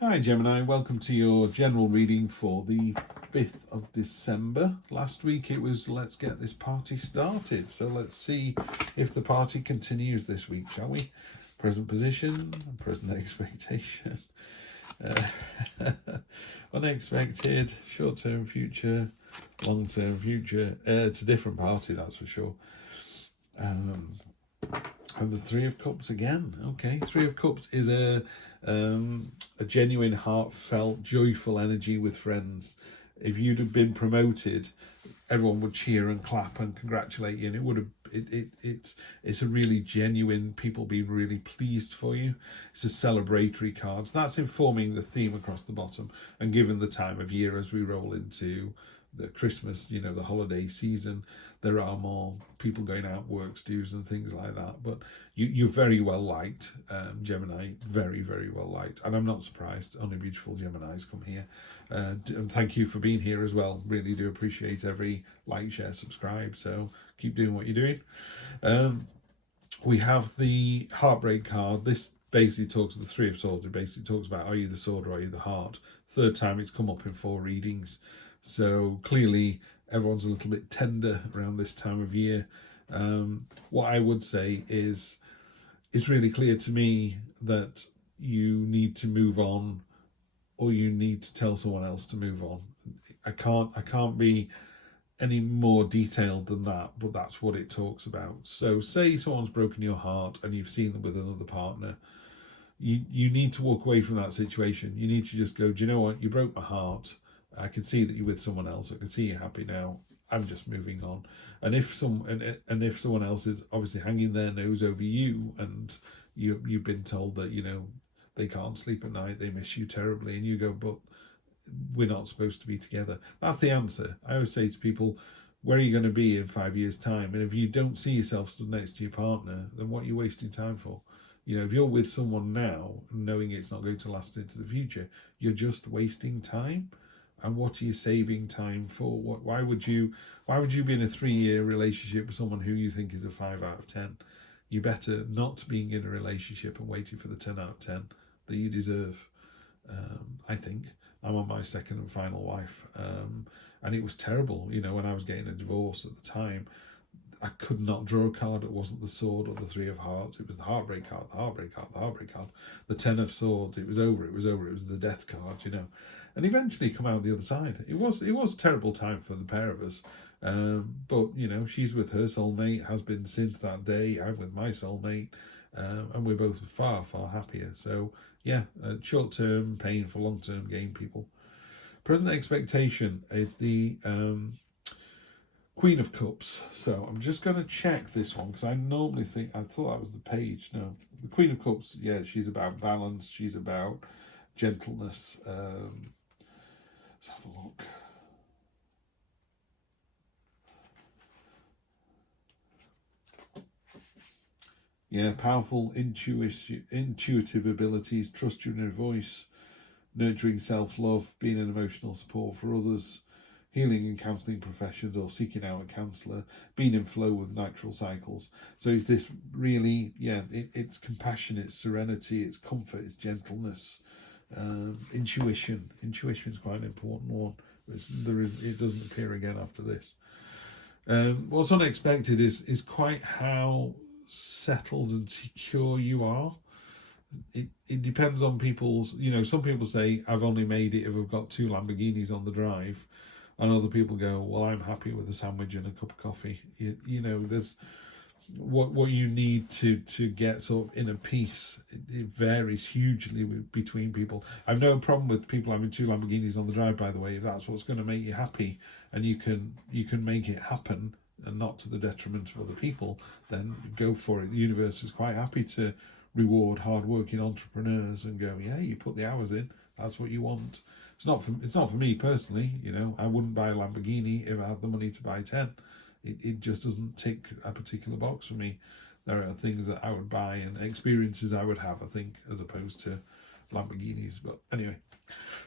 Hi Gemini, welcome to your general reading for the 5th of December. Last week it was let's get this party started. So let's see if the party continues this week, shall we? Present position, present expectation, unexpected, short-term future, long-term future. It's a different party, that's for sure. And the Three of Cups again. Okay, Three of Cups is a genuine, heartfelt, joyful energy with friends. If you'd have been promoted, everyone would cheer and clap and congratulate you, and it would have. It's a really genuine. People being really pleased for you. It's a celebratory card. So that's informing the theme across the bottom, and given the time of year as we roll into the Christmas, the holiday season, there are more people going out, works dues and things like that. But you're very well liked, Gemini, very, very well liked. And I'm not surprised, only beautiful Geminis come here. And thank you for being here as well. Really do appreciate every like, share, subscribe. So keep doing what you're doing. We have the Heartbreak card. This basically talks of the Three of Swords. It basically talks about, are you the sword or are you the heart? Third time it's come up in 4 readings. So clearly everyone's a little bit tender around this time of year. What I would say is it's really clear to me that you need to move on, or you need to tell someone else to move on. I can't be any more detailed than that, but that's what it talks about. So say someone's broken your heart and you've seen them with another partner. You need to walk away from that situation. You need to just go, do you know what? You broke my heart. I can see that you're with someone else. I can see you're happy now. I'm just moving on. And if someone else is obviously hanging their nose over you, and you've been told that they can't sleep at night, they miss you terribly, and you go, but we're not supposed to be together. That's the answer. I always say to people, where are you going to be in 5 years' time? And if you don't see yourself stood next to your partner, then what are you wasting time for? If you're with someone now, knowing it's not going to last into the future, you're just wasting time. And what are you saving time for? Why would you be in a 3-year relationship with someone who you think is a 5 out of 10? You're better not being in a relationship and waiting for the 10 out of 10 that you deserve. I think I'm on my second and final wife, and it was terrible. When I was getting a divorce at the time, I could not draw a card that wasn't the sword or the Three of Hearts. It was the heartbreak card, the heartbreak card, the heartbreak card, the 10 of Swords. It was over. It was the death card, and eventually come out the other side. It was a terrible time for the pair of us. But she's with her soulmate, has been since that day. I'm with my soulmate, and we're both far, far happier. So yeah, short-term pain for long-term gain, people. Present expectation is the Queen of Cups. So I'm just going to check this one because I normally think, I thought that was the page. No, the Queen of Cups, yeah, she's about balance. She's about gentleness. Let's have a look. Yeah, powerful intuitive abilities, trust your inner voice, nurturing self-love, being an emotional support for others, healing and counselling professions or seeking out a counsellor, being in flow with natural cycles. So is this really, it's compassion, it's serenity, it's comfort, it's gentleness, intuition. Intuition is quite an important one. It doesn't appear again after this. What's unexpected is quite how settled and secure you are. It depends on people's, some people say I've only made it if I've got 2 Lamborghinis on the drive, and other people go, well, I'm happy with a sandwich and a cup of coffee. There's what you need to get sort of inner peace. It varies hugely between people. I've no problem with people having 2 Lamborghinis on the drive, by the way, if that's what's going to make you happy, and you can make it happen and not to the detriment of other people, then go for it. The universe is quite happy to reward hard-working entrepreneurs and go, yeah, you put the hours in, that's what you want. It's not for me personally. I wouldn't buy a Lamborghini if I had the money to buy 10. It just doesn't tick a particular box for me. There are things that I would buy and experiences I would have, I think, as opposed to Lamborghinis. But anyway,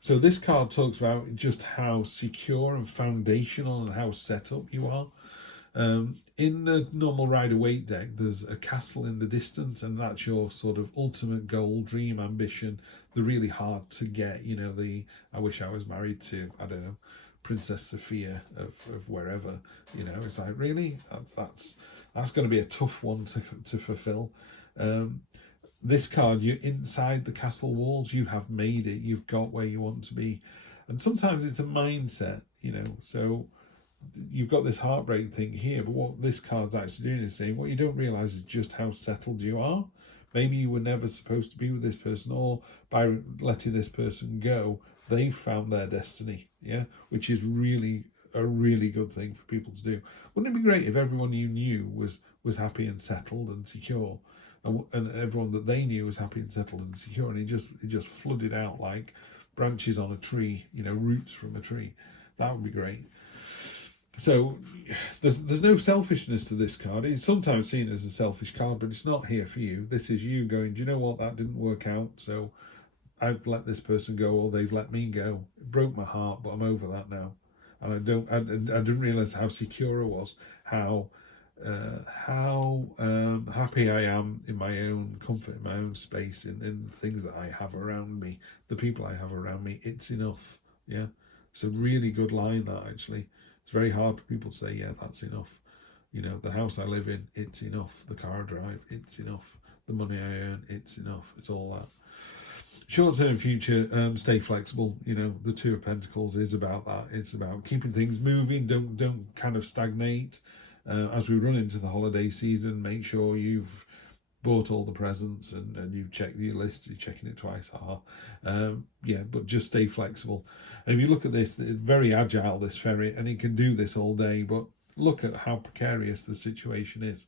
so this card talks about just how secure and foundational and how set up you are. In the normal Rider-Waite deck, there's a castle in the distance, and that's your sort of ultimate goal, dream, ambition, the really hard to get, you know, I wish I was married to, I don't know, Princess Sophia of wherever, you know. It's like, really? That's going to be a tough one to fulfill. This card, you're inside the castle walls, you have made it, you've got where you want to be. And sometimes it's a mindset, you know, so you've got this heartbreak thing here, but what this card's actually doing is saying what you don't realise is just how settled you are. Maybe you were never supposed to be with this person, or by letting this person go, they've found their destiny, yeah, which is really a really good thing for people to do. Wouldn't it be great if everyone you knew was happy and settled and secure, and everyone that they knew was happy and settled and secure, and it just flooded out like branches on a tree, you know, roots from a tree? That would be great. So there's no selfishness to this card. It's sometimes seen as a selfish card, but it's not here for you. This is you going, do you know what, that didn't work out, so I've let this person go, or they've let me go. It broke my heart, but I'm over that now. And I didn't realise how secure I was, how happy I am in my own comfort, in my own space, in the things that I have around me, the people I have around me. It's enough. Yeah, it's a really good line, that, actually. It's very hard for people to say, yeah, that's enough. You know, the house I live in, it's enough. The car I drive, it's enough. The money I earn, it's enough. It's all that. Short-term future, stay flexible. You know, the Two of Pentacles is about that. It's about keeping things moving. Don't kind of stagnate. As we run into the holiday season, make sure you've bought all the presents and you've checked your list. You're checking it twice. Yeah, but just stay flexible. And if you look at this, it's very agile, this ferret, and it can do this all day. But look at how precarious the situation is.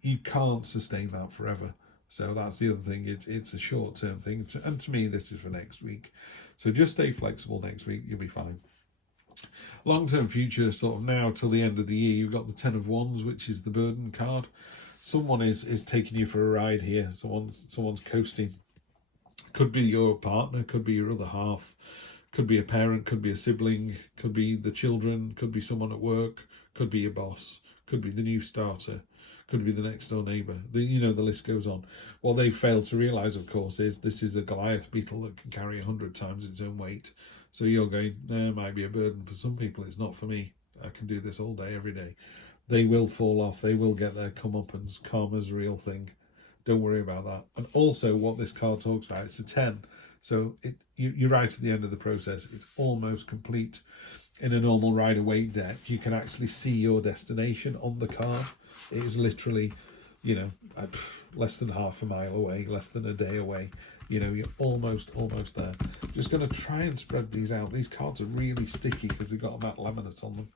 You can't sustain that forever. So that's the other thing. It's a short-term thing, and to me, this is for next week. So just stay flexible next week. You'll be fine. Long-term future, sort of now till the end of the year, you've got the Ten of Wands, which is the burden card. Someone is taking you for a ride here. Someone's coasting. Could be your partner, could be your other half, could be a parent, could be a sibling, could be the children, could be someone at work, could be your boss, could be the new starter, could be the next door neighbour. The list goes on. What they fail to realise, of course, is this is a Goliath beetle that can carry 100 times its own weight. So you're going, it might be a burden for some people. It's not for me. I can do this all day, every day. They will fall off. They will get their comeuppance. Karma's a real thing. Don't worry about that. And also, what this card talks about, it's a 10. So you're right at the end of the process. It's almost complete. In a normal Rider-Waite deck, you can actually see your destination on the card. It is literally, less than half a mile away, less than a day away. You know, you're almost there. Just going to try and spread these out. These cards are really sticky because they've got a matte laminate on them.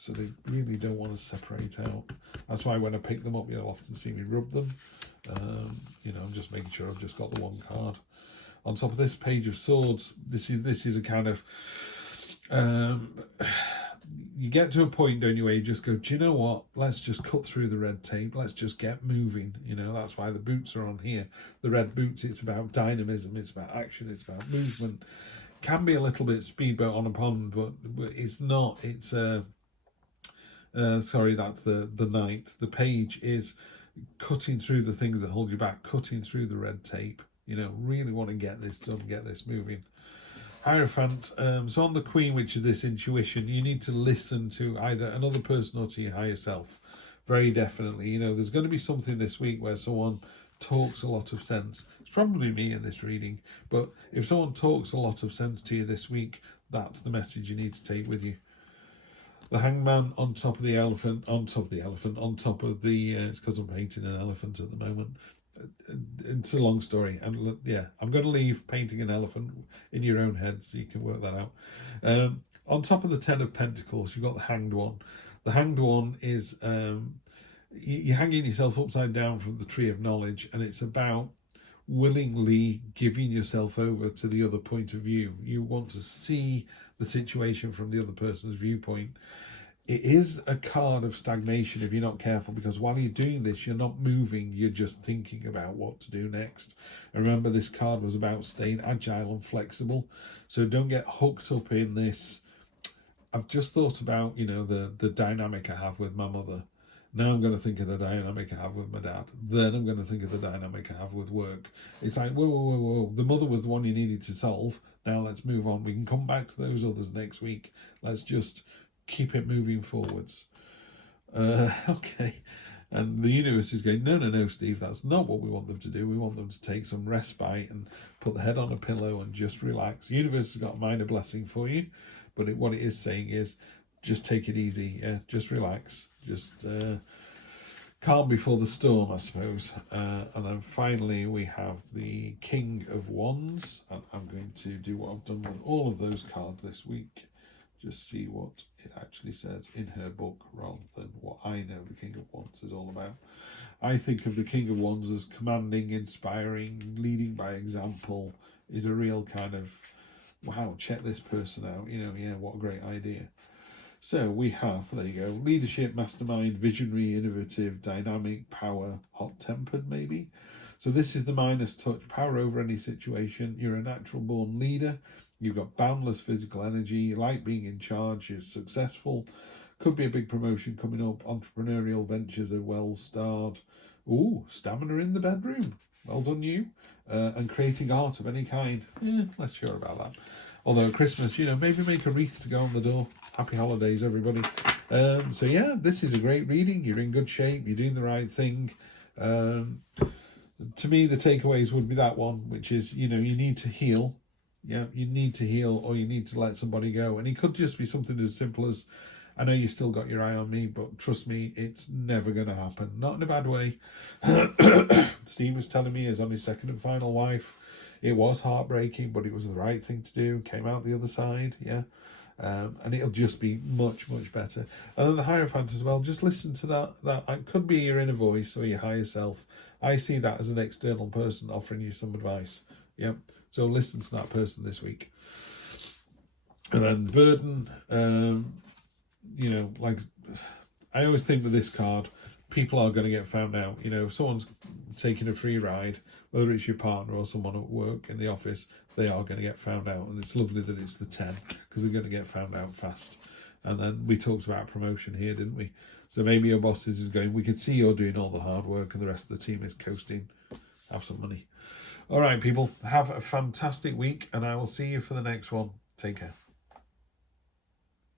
So they really don't want to separate out. That's why when I pick them up, you'll often see me rub them. I'm just making sure I've just got the one card. On top of this, Page of Swords, this is a kind of... you get to a point, don't you, where you just go, do you know what? Let's just cut through the red tape. Let's just get moving. You know, that's why the boots are on here. The red boots, it's about dynamism. It's about action. It's about movement. Can be a little bit speedboat on a pond, but it's not. It's... sorry, that's the knight. The page is cutting through the things that hold you back, cutting through the red tape. You know, really want to get this done, get this moving. Hierophant. So on the Queen, which is this intuition, you need to listen to either another person or to your higher self. Very definitely. You know, there's going to be something this week where someone talks a lot of sense. It's probably me in this reading, but if someone talks a lot of sense to you this week, that's the message you need to take with you. The Hangman on top of the elephant, it's because I'm painting an elephant at the moment. It's a long story, and yeah, I'm going to leave painting an elephant in your own head so you can work that out. On top of the Ten of Pentacles, you've got the Hanged One. The Hanged One is you're hanging yourself upside down from the tree of knowledge, and it's about willingly giving yourself over to the other point of view. You want to see the situation from the other person's viewpoint. It is a card of stagnation if you're not careful, because while you're doing this, you're not moving, you're just thinking about what to do next. And remember, this card was about staying agile and flexible, so don't get hooked up in this I've just thought about, you know, the dynamic I have with my mother. Now I'm going to think of the dynamic I have with my dad. Then I'm going to think of the dynamic I have with work. It's like, whoa, whoa, whoa, whoa. The mother was the one you needed to solve. Now let's move on. We can come back to those others next week. Let's just keep it moving forwards. Okay. And the universe is going, no, no, no, Steve, that's not what we want them to do. We want them to take some respite and put the head on a pillow and just relax. The universe has got a minor blessing for you, but what it is saying is just take it easy. Yeah, just relax. Just calm before the storm, I suppose. And then finally, we have the King of Wands. And I'm going to do what I've done with all of those cards this week. Just see what it actually says in her book rather than what I know the King of Wands is all about. I think of the King of Wands as commanding, inspiring, leading by example, is a real kind of, wow, check this person out. You know, yeah, what a great idea. So we have, there you go, leadership, mastermind, visionary, innovative, dynamic, power, hot-tempered maybe. So this is the minus touch, power over any situation. You're a natural born leader. You've got boundless physical energy. You like being in charge. You're successful. Could be a big promotion coming up. Entrepreneurial ventures are well starred. Ooh, stamina in the bedroom. Well done, you. And creating art of any kind. Yeah, less sure about that. Although at Christmas, you know, maybe make a wreath to go on the door. Happy holidays, everybody. So yeah, this is a great reading. You're in good shape. You're doing the right thing. To me, the takeaways would be that one, which is, you know, you need to heal. Yeah, you need to heal, or you need to let somebody go. And it could just be something as simple as, I know you still got your eye on me, but trust me, it's never going to happen. Not in a bad way. Steve was telling me he's on his second and final wife. It was heartbreaking, but it was the right thing to do. Came out the other side, yeah. And it'll just be much, much better. And then the Hierophant as well, just listen to that. It could be your inner voice or your higher self. I see that as an external person offering you some advice. Yep. So listen to that person this week. And then burden, you know, like I always think with this card, people are going to get found out. You know, if someone's taking a free ride, whether it's your partner or someone at work in the office, they are going to get found out. And it's lovely that it's the 10 because they're going to get found out fast. And then we talked about promotion here, didn't we? So maybe your boss is going, we can see you're doing all the hard work and the rest of the team is coasting. Have some money. All right, people, have a fantastic week and I will see you for the next one. Take care.